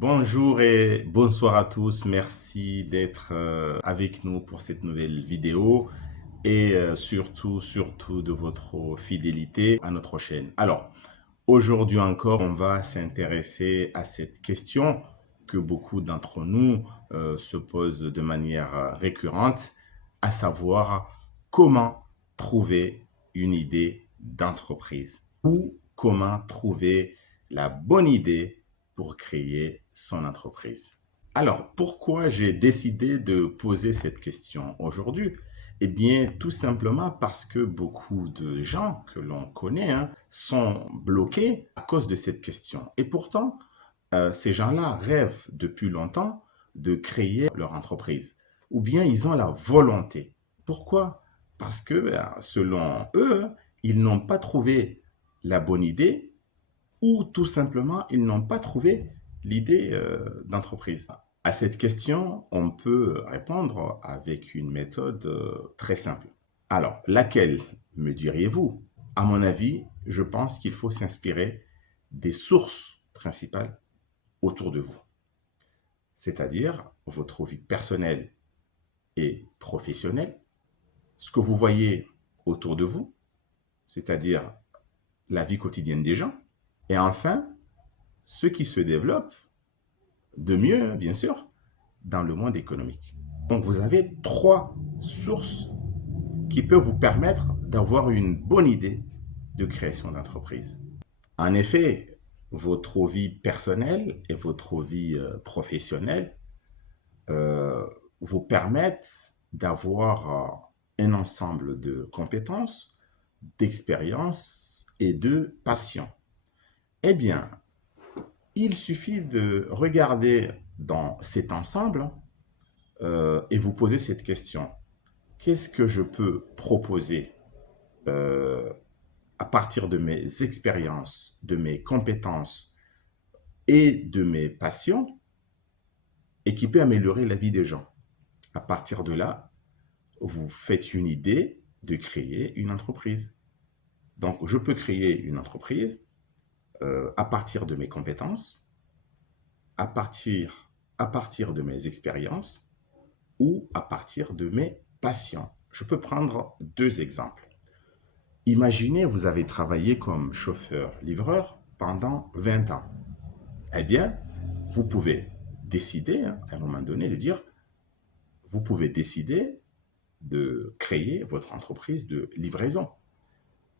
Bonjour et bonsoir à tous. Merci d'être avec nous pour cette nouvelle vidéo et surtout de votre fidélité à notre chaîne. Alors, aujourd'hui encore, on va s'intéresser à cette question que beaucoup d'entre nous se posent de manière récurrente, à savoir comment trouver une idée d'entreprise ou comment trouver la bonne idée pour créer son entreprise. Alors, pourquoi j'ai décidé de poser cette question aujourd'hui? Eh bien, tout simplement parce que beaucoup de gens que l'on connaît sont bloqués à cause de cette question. Et pourtant, ces gens-là rêvent depuis longtemps de créer leur entreprise. Ou bien ils ont la volonté. Pourquoi? Parce que, selon eux, ils n'ont pas trouvé la bonne idée ou tout simplement, ils n'ont pas trouvé l'idée d'entreprise. À cette question, on peut répondre avec une méthode très simple. Alors, laquelle, me diriez-vous? À mon avis, je pense qu'il faut s'inspirer des sources principales autour de vous, c'est-à-dire votre vie personnelle et professionnelle, ce que vous voyez autour de vous, c'est-à-dire la vie quotidienne des gens, et enfin, ce qui se développe de mieux, bien sûr, dans le monde économique. Donc, vous avez trois sources qui peuvent vous permettre d'avoir une bonne idée de création d'entreprise. En effet, votre vie personnelle et votre vie professionnelle euh, vous permettent d'avoir un ensemble de compétences, d'expériences et de passions. Eh bien, il suffit de regarder dans cet ensemble et vous poser cette question. Qu'est-ce que je peux proposer euh, à partir de mes expériences, de mes compétences et de mes passions et qui peut améliorer la vie des gens? À partir de là, vous faites une idée de créer une entreprise. Donc, je peux créer une entreprise à partir de mes compétences, à partir de mes expériences ou à partir de mes passions. Je peux prendre deux exemples. Imaginez, vous avez travaillé comme chauffeur-livreur pendant 20 ans. Eh bien, vous pouvez décider, à un moment donné, de dire, vous pouvez décider de créer votre entreprise de livraison.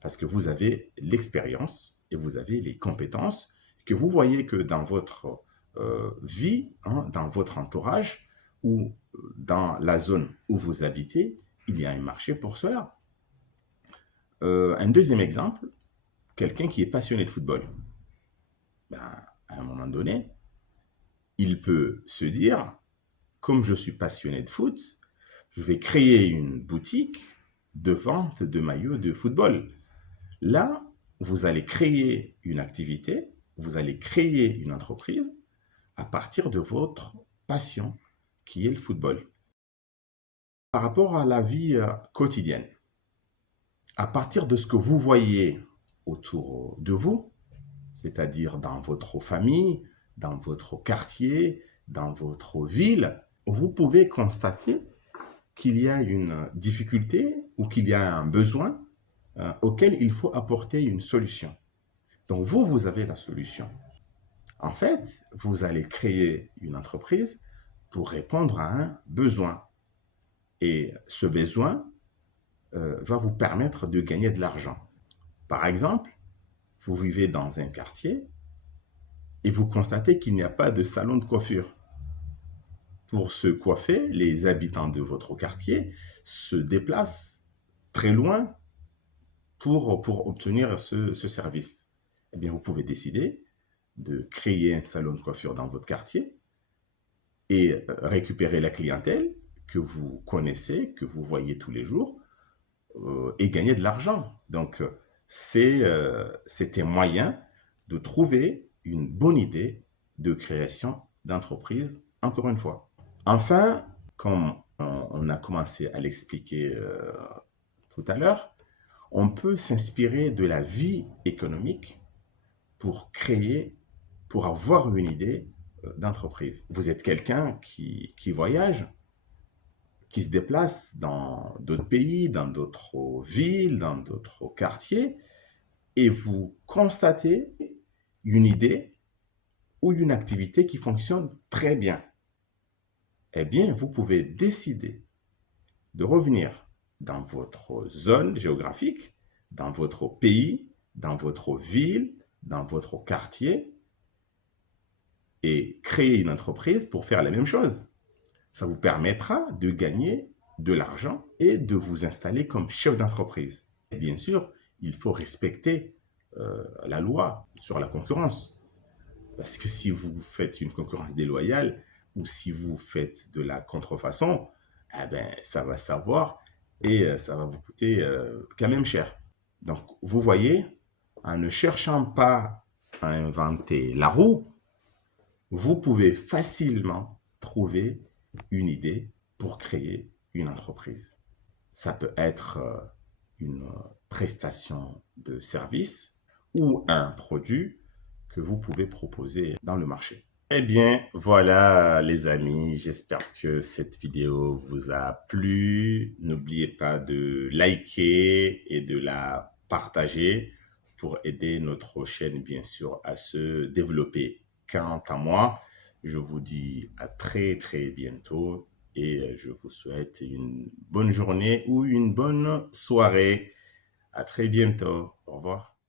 Parce que vous avez l'expérience et vous avez les compétences que vous voyez que dans votre vie, dans votre entourage ou dans la zone où vous habitez, il y a un marché pour cela. Un deuxième exemple, quelqu'un qui est passionné de football. Ben, à un moment donné, il peut se dire, comme je suis passionné de foot, je vais créer une boutique de vente de maillots de football. Là, vous allez créer une activité, vous allez créer une entreprise à partir de votre passion qui est le football. Par rapport à la vie quotidienne, à partir de ce que vous voyez autour de vous, c'est-à-dire dans votre famille, dans votre quartier, dans votre ville, vous pouvez constater qu'il y a une difficulté ou qu'il y a un besoin auquel il faut apporter une solution. Donc vous avez la solution. En fait, vous allez créer une entreprise pour répondre à un besoin. Et ce besoin va vous permettre de gagner de l'argent. Par exemple, vous vivez dans un quartier et vous constatez qu'il n'y a pas de salon de coiffure. Pour se coiffer, les habitants de votre quartier se déplacent très loin pour obtenir ce service. Eh bien, vous pouvez décider de créer un salon de coiffure dans votre quartier et récupérer la clientèle que vous connaissez, que vous voyez tous les jours, et gagner de l'argent. Donc, c'est un moyen de trouver une bonne idée de création d'entreprise, encore une fois. Enfin, comme on a commencé à l'expliquer tout à l'heure, on peut s'inspirer de la vie économique pour créer, pour avoir une idée d'entreprise. Vous êtes quelqu'un qui voyage, qui se déplace dans d'autres pays, dans d'autres villes, dans d'autres quartiers, et vous constatez une idée ou une activité qui fonctionne très bien. Eh bien, vous pouvez décider de revenir dans votre zone géographique, dans votre pays, dans votre ville, dans votre quartier, et créer une entreprise pour faire la même chose. Ça vous permettra de gagner de l'argent et de vous installer comme chef d'entreprise. Et bien sûr, il faut respecter la loi sur la concurrence. Parce que si vous faites une concurrence déloyale ou si vous faites de la contrefaçon, eh ben, ça va savoir et ça va vous coûter quand même cher. Donc, vous voyez, en ne cherchant pas à inventer la roue, vous pouvez facilement trouver une idée pour créer une entreprise. Ça peut être une prestation de service ou un produit que vous pouvez proposer dans le marché. Eh bien, voilà les amis, j'espère que cette vidéo vous a plu. N'oubliez pas de liker et de la partager pour aider notre chaîne, bien sûr, à se développer. Quant à moi, je vous dis à très très bientôt et je vous souhaite une bonne journée ou une bonne soirée. À très bientôt. Au revoir.